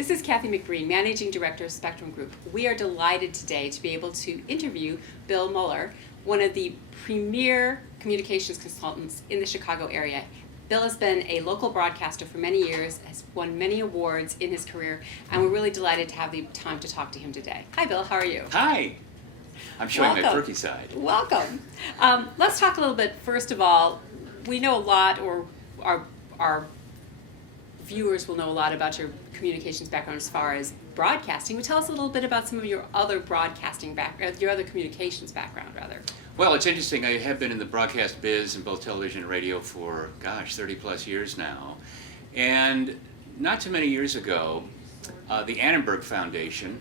This is Kathy McBreen, Managing Director of Spectrum Group. We are delighted today to be able to interview Bill Moller, one of the premier communications consultants in the Chicago area. Bill has been a local broadcaster for many years, has won many awards in his career, and we're really delighted to have the time to talk to him today. Hi, Bill. How are you? Hi. I'm showing Welcome. my perky side. Welcome. Let's talk a little bit, first of all, we know a lot, or our viewers will know a lot about your communications background as far as broadcasting. Would you tell us a little bit about some of your other broadcasting background, your other communications background, rather? Well, it's interesting. I have been in the broadcast biz in both television and radio for, 30 plus years now. And not too many years ago, the Annenberg Foundation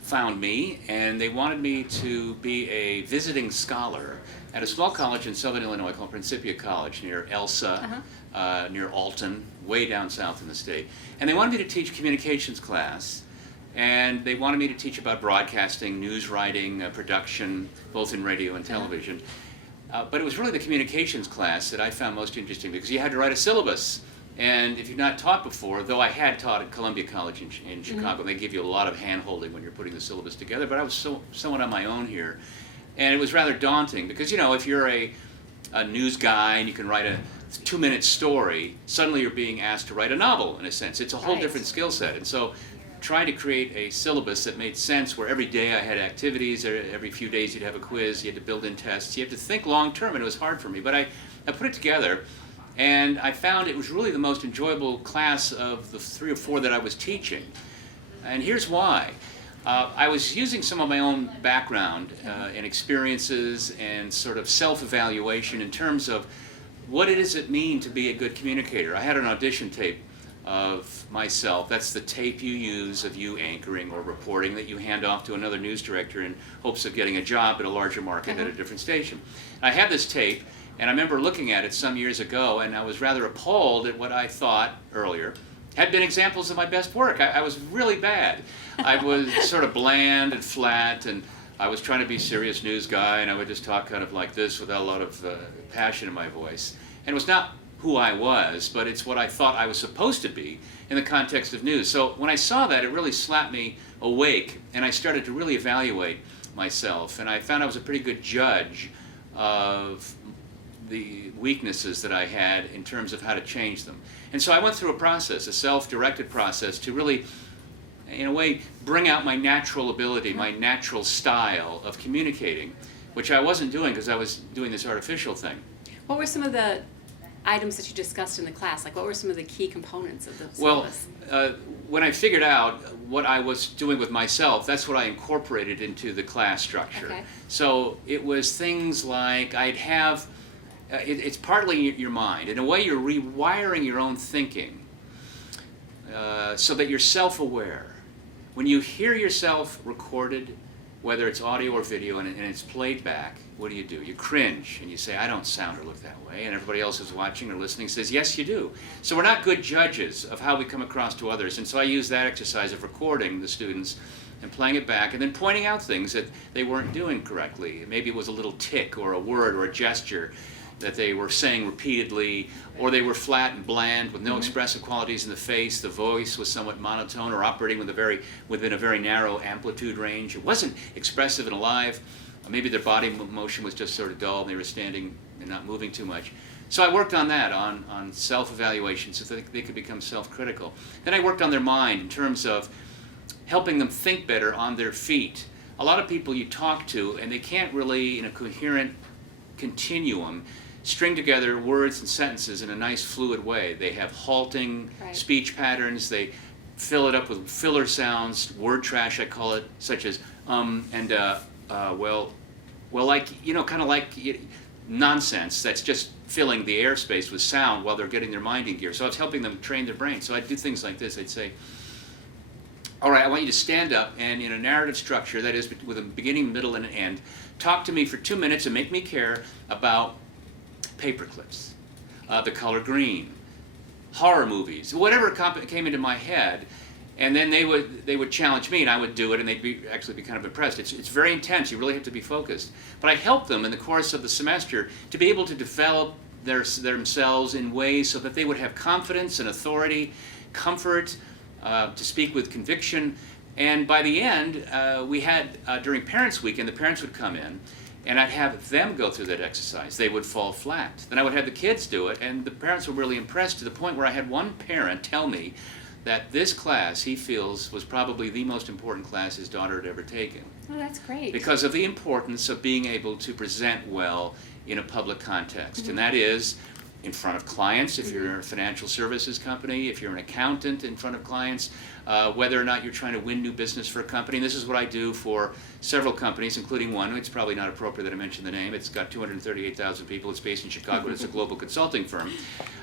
found me, and they wanted me to be a visiting scholar at a small college in southern Illinois called Principia College near Elsa, near Alton, way down south in the state. And they wanted me to teach communications class, and they wanted me to teach about broadcasting, news writing, production, both in radio and television. But it was really the communications class that I found most interesting because you had to write a syllabus. And if you've not taught before, though I had taught at Columbia College in Chicago, they give you a lot of hand-holding when you're putting the syllabus together, but I was somewhat on my own here. And it was rather daunting because, you know, if you're a news guy and you can write a 2-minute story, suddenly you're being asked to write a novel, in a sense. It's a whole different skill set. And so trying to create a syllabus that made sense where every day I had activities, every few days you'd have a quiz, you had to build in tests, you had to think long-term, and it was hard for me. But I put it together. And I found it was really the most enjoyable class of the 3 or 4 that I was teaching. And here's why. I was using some of my own background and experiences and sort of self-evaluation in terms of what does it mean to be a good communicator. I had an audition tape of myself. That's the tape you use of you anchoring or reporting that you hand off to another news director in hopes of getting a job at a larger market at a different station. I had this tape, and I remember looking at it some years ago, and I was rather appalled at what I thought earlier had been examples of my best work. I was really bad. I was sort of bland and flat, and I was trying to be a serious news guy, and I would just talk kind of like this without a lot of passion in my voice. And it was not who I was, but it's what I thought I was supposed to be in the context of news. So when I saw that, it really slapped me awake, and I started to really evaluate myself. And I found I was a pretty good judge of the weaknesses that I had in terms of how to change them. And so I went through a process, a self-directed process, to really, in a way, bring out my natural ability, my natural style of communicating, which I wasn't doing because I was doing this artificial thing. What were some of the items that you discussed in the class? Like, what were some of the key components of the syllabus? Well, when I figured out what I was doing with myself, that's what I incorporated into the class structure. Okay. So it was things like I'd have, it's partly your mind. In a way, you're rewiring your own thinking so that you're self-aware. When you hear yourself recorded, whether it's audio or video, and it's played back, what do? You cringe, and you say, I don't sound or look that way, and everybody else who's watching or listening says, yes, you do. So we're not good judges of how we come across to others, and so I use that exercise of recording the students and playing it back, and then pointing out things that they weren't doing correctly. Maybe it was a little tick or a word or a gesture that they were saying repeatedly, or they were flat and bland with no expressive qualities in the face. The voice was somewhat monotone or operating within a very narrow amplitude range. It wasn't expressive and alive. Maybe their body motion was just sort of dull, and they were standing and not moving too much. So I worked on that, on self-evaluation, so that they could become self-critical. Then I worked on their mind in terms of helping them think better on their feet. A lot of people you talk to, and they can't really, in a coherent continuum, string together words and sentences in a nice fluid way. They have halting speech patterns. They fill it up with filler sounds, word trash I call it, such as and well, like, you know, kind of like nonsense that's just filling the airspace with sound while they're getting their mind in gear. So I was helping them train their brain. So I'd do things like this. I'd say, all right, I want you to stand up and in a narrative structure, that is with a beginning, middle, and an end, talk to me for 2 minutes and make me care about paper clips, the color green, horror movies, whatever came into my head. And then they would challenge me, and I would do it, and they'd actually be kind of impressed. It's very intense. You really have to be focused. But I helped them in the course of the semester to be able to develop themselves in ways so that they would have confidence and authority, comfort, to speak with conviction. And by the end, we had, during Parents' Weekend, the parents would come in, and I'd have them go through that exercise. They would fall flat. Then I would have the kids do it, and the parents were really impressed to the point where I had one parent tell me that this class, he feels, was probably the most important class his daughter had ever taken. Oh, that's great. Because of the importance of being able to present well in a public context. And that is in front of clients, if you're a financial services company, if you're an accountant in front of clients, whether or not you're trying to win new business for a company. And this is what I do for several companies, including one. It's probably not appropriate that I mention the name. It's got 238,000 people. It's based in Chicago. It's a global consulting firm.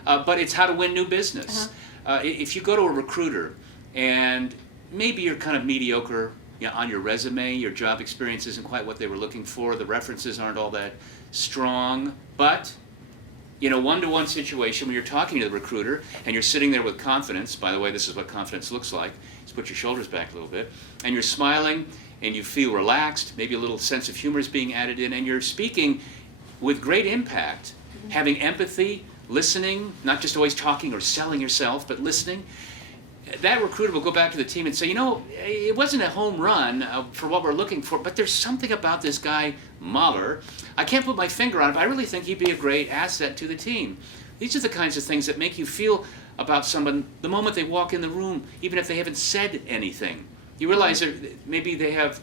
But it's how to win new business. If you go to a recruiter and maybe you're kind of mediocre on your resume, your job experience isn't quite what they were looking for, the references aren't all that strong, but in a one-to-one situation when you're talking to the recruiter and you're sitting there with confidence, by the way, this is what confidence looks like, just put your shoulders back a little bit, and you're smiling and you feel relaxed, maybe a little sense of humor is being added in, and you're speaking with great impact, having empathy, listening, not just always talking or selling yourself, but listening. That recruiter will go back to the team and say, it wasn't a home run for what we're looking for, but there's something about this guy, Moller. I can't put my finger on it, but I really think he'd be a great asset to the team. These are the kinds of things that make you feel about someone the moment they walk in the room, even if they haven't said anything. You realize that maybe they have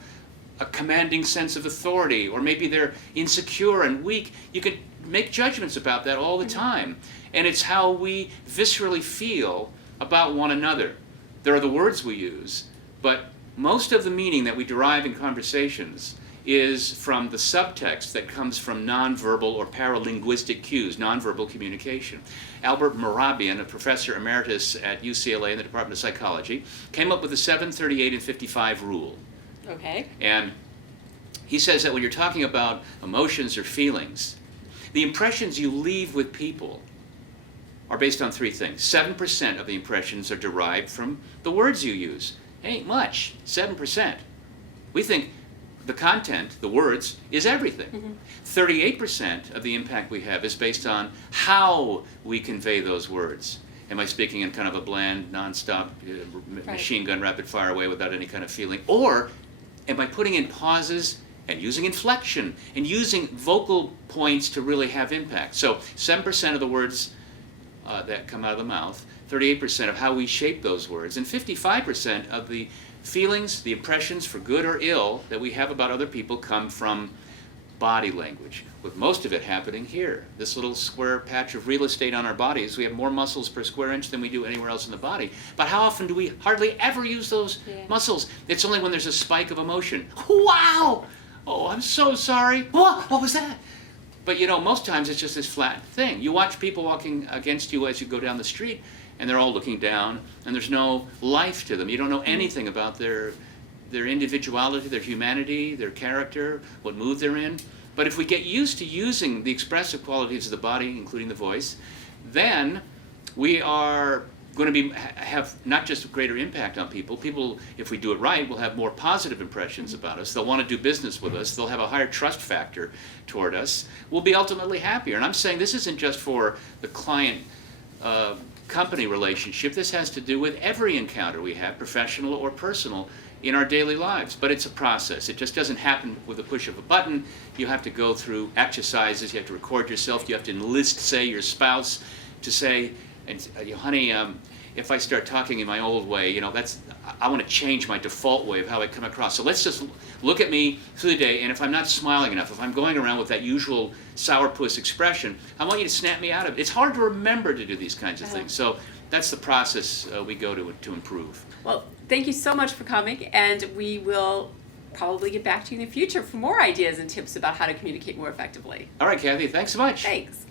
a commanding sense of authority, or maybe they're insecure and weak. You can make judgments about that all the time. And it's how we viscerally feel about one another. There are the words we use, but most of the meaning that we derive in conversations is from the subtext that comes from nonverbal or paralinguistic cues, nonverbal communication. Albert Mehrabian, a professor emeritus at UCLA in the Department of Psychology, came up with the 7, 38, and 55 rule. Okay. And he says that when you're talking about emotions or feelings, the impressions you leave with people are based on 3 things. 7% of the impressions are derived from the words you use. Ain't much, 7%. We think the content, the words, is everything. 38% of the impact we have is based on how we convey those words. Am I speaking in kind of a bland, nonstop, machine gun, rapid fire way without any kind of feeling? Or am I putting in pauses and using inflection and using vocal points to really have impact? So 7% of the words that come out of the mouth, 38% of how we shape those words, and 55% of the feelings, the impressions for good or ill that we have about other people come from body language, with most of it happening here. This little square patch of real estate on our bodies, we have more muscles per square inch than we do anywhere else in the body. But how often do we hardly ever use those muscles? It's only when there's a spike of emotion. Wow! Oh, I'm so sorry. What was that? But most times it's just this flat thing. You watch people walking against you as you go down the street, and they're all looking down, and there's no life to them. You don't know anything about their individuality, their humanity, their character, what mood they're in. But if we get used to using the expressive qualities of the body, including the voice, then we are going to have not just a greater impact on people. People, if we do it right, will have more positive impressions about us. They'll want to do business with us. They'll have a higher trust factor toward us. We'll be ultimately happier. And I'm saying this isn't just for the client company relationship. This has to do with every encounter we have, professional or personal, in our daily lives. But it's a process. It just doesn't happen with a push of a button. You have to go through exercises. You have to record yourself. You have to enlist, say, your spouse to say, honey, if I start talking in my old way, I want to change my default way of how I come across. So let's just look at me through the day, and if I'm not smiling enough, if I'm going around with that usual sourpuss expression, I want you to snap me out of it. It's hard to remember to do these kinds of things. So that's the process we go to improve. Well, thank you so much for coming, and we will probably get back to you in the future for more ideas and tips about how to communicate more effectively. All right, Kathy, thanks so much. Thanks.